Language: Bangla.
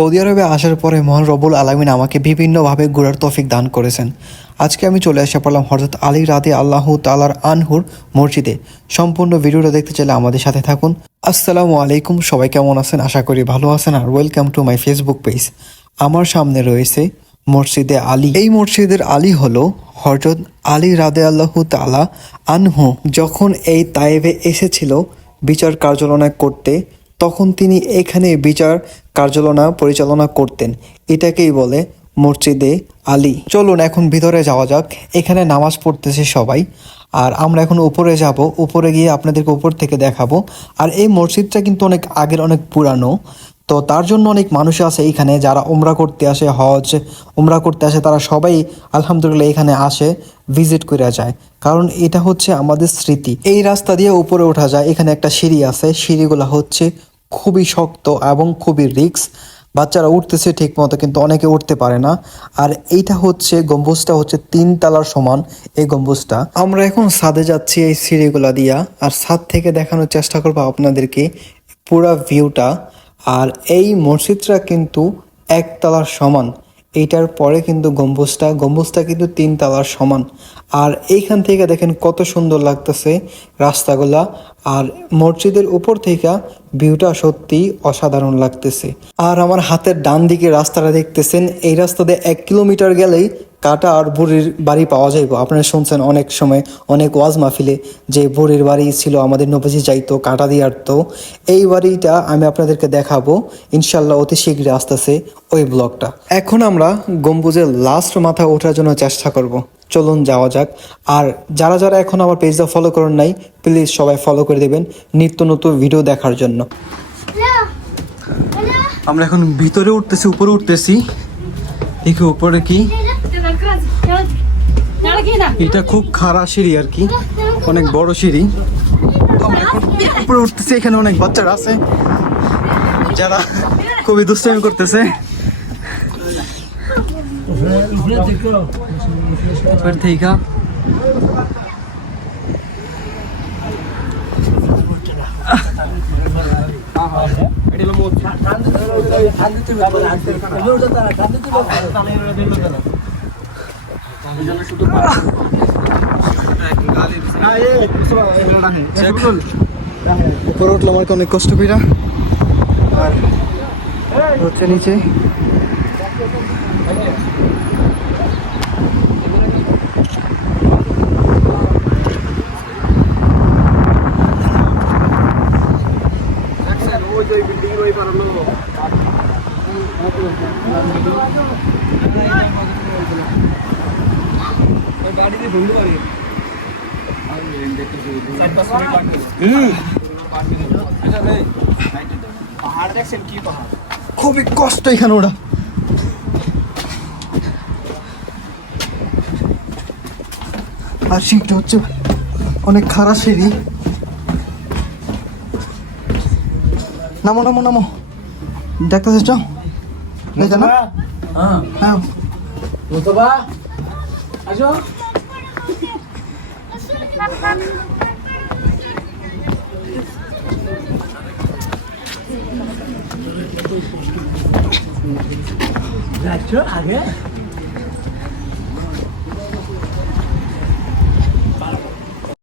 সৌদি আরবে আসার পরে মহান রব্বুল আলামিন আমাকে বিভিন্নভাবে ঘোরার তৌফিক দান করেছেন। আজকে আমি চলে এসে পড়লাম হযরত আলী রাদিয়াল্লাহু তাআলার আনহুর মসজিদে। সম্পূর্ণ ভিডিওটা দেখতে চাইলে আমাদের সাথে থাকুন। আসসালামু আলাইকুম, সবাই কেমন আছেন? আশা করি ভালো আছেন আর welcome to my Facebook page. আমার সামনে রয়েছে মসজিদে আলী। এই মসজিদের আলী হলো হযরত আলী রাদিয়াল্লাহু তাআলা আনহু। যখন এই তায়েফে এসেছিল বিচার কার্যালনা করতে, তখন তিনি এখানে বিচার পরিচালনা করতেন। এটাকেই বলে মসজিদে আলী। চলুন এখন ভিতরে যাওয়া যাক। এখানে নামাজ পড়তেছে সবাই, আর আমরা এখন উপরে যাব। উপরে গিয়ে আপনাদেরকে উপর থেকে দেখাবো। আর এই মসজিদটা কিন্তু অনেক আগের, অনেক পুরানো। তো তার জন্য অনেক মানুষ আছে এইখানে যারা উমরা করতে আসে, উমরা করতে আসে, তারা সবাই আলহামদুলিল্লাহ এখানে আসে, ভিজিট করে যায়। কারণ এটা হচ্ছে আমাদের স্মৃতি। এই রাস্তা দিয়ে উপরে ওঠা যায়। এখানে একটা সিঁড়ি আছে, সিঁড়িগুলো হচ্ছে খুবই শক্ত এবং খুবই রিস্ক। বাচ্চারা উঠতেছে ঠিক মতো, কিন্তু অনেকে উঠতে পারে না। আর এইটা হচ্ছে গম্বুজটা হচ্ছে 3 তলার সমান। এই গম্বুজটা আমরা এখন ছাদে যাচ্ছি এই সিঁড়িগুলা দিয়া, আর ছাদ থেকে দেখানোর চেষ্টা করবো আপনাদেরকে পুরা ভিউটা। আর এই মসজিদটা কিন্তু 1 তলার সমান। এইটার পরে কিন্তু গম্বুজটা কিন্তু 3 তলার সমান। আর এইখান থেকে দেখেন কত সুন্দর লাগতেছে রাস্তাগুলা। আর মসজিদের উপর থেকে ভিউটা সত্যি অসাধারণ লাগতেছে। আর আমার হাতের ডান দিকে রাস্তাটা দেখতেছেন, এই রাস্তা দিয়ে 1 কিলোমিটার গেলেই কাটা আর বুড়ির বাড়ি পাওয়া যাইব। আপনারা শুনছেন অনেক সময় অনেক ওয়াজ মাহফিলে যে বুড়ির বাড়ি ছিল আমাদের নবীজি যাইতো কাটা দিয়ে আসতো। এই বাড়িটা আমি আপনাদেরকে দেখাবো ইনশাল্লাহ অতি শীঘ্রই আসতেছে ওই ব্লগটা। এখন আমরা গম্বুজের লাস্ট মাথা ওঠার জন্য চেষ্টা করব। চলুন যাওয়া যাক। আর যারা যারা এখন আমার পেজটা ফলো করেন নাই, প্লিজ সবাই ফলো করে দেবেন নিত্য নতুন ভিডিও দেখার জন্য। আমরা এখন ভিতরে উঠতেছি, উপরে উঠতেছি। দেখি উপরে কি, এটা খুব খাড়া সিঁড়ি আর কি, অনেক বড় সিঁড়ি। আমরা এখন উপরে উঠতেছি। এখানে অনেক বাচ্চারা আছে যারা খুবই দুষ্টামি করতেছে। উপরে উঠলাম আর কি অনেক কষ্ট পেরা। আর হচ্ছে নিচে খুবই কষ্ট এখানে ওরা। আর সিঁড়িটা হচ্ছে অনেক খারাপ সিঁড়ি। নামো নামো নামো, দেখতেছিস তো? হ্যাঁ আগে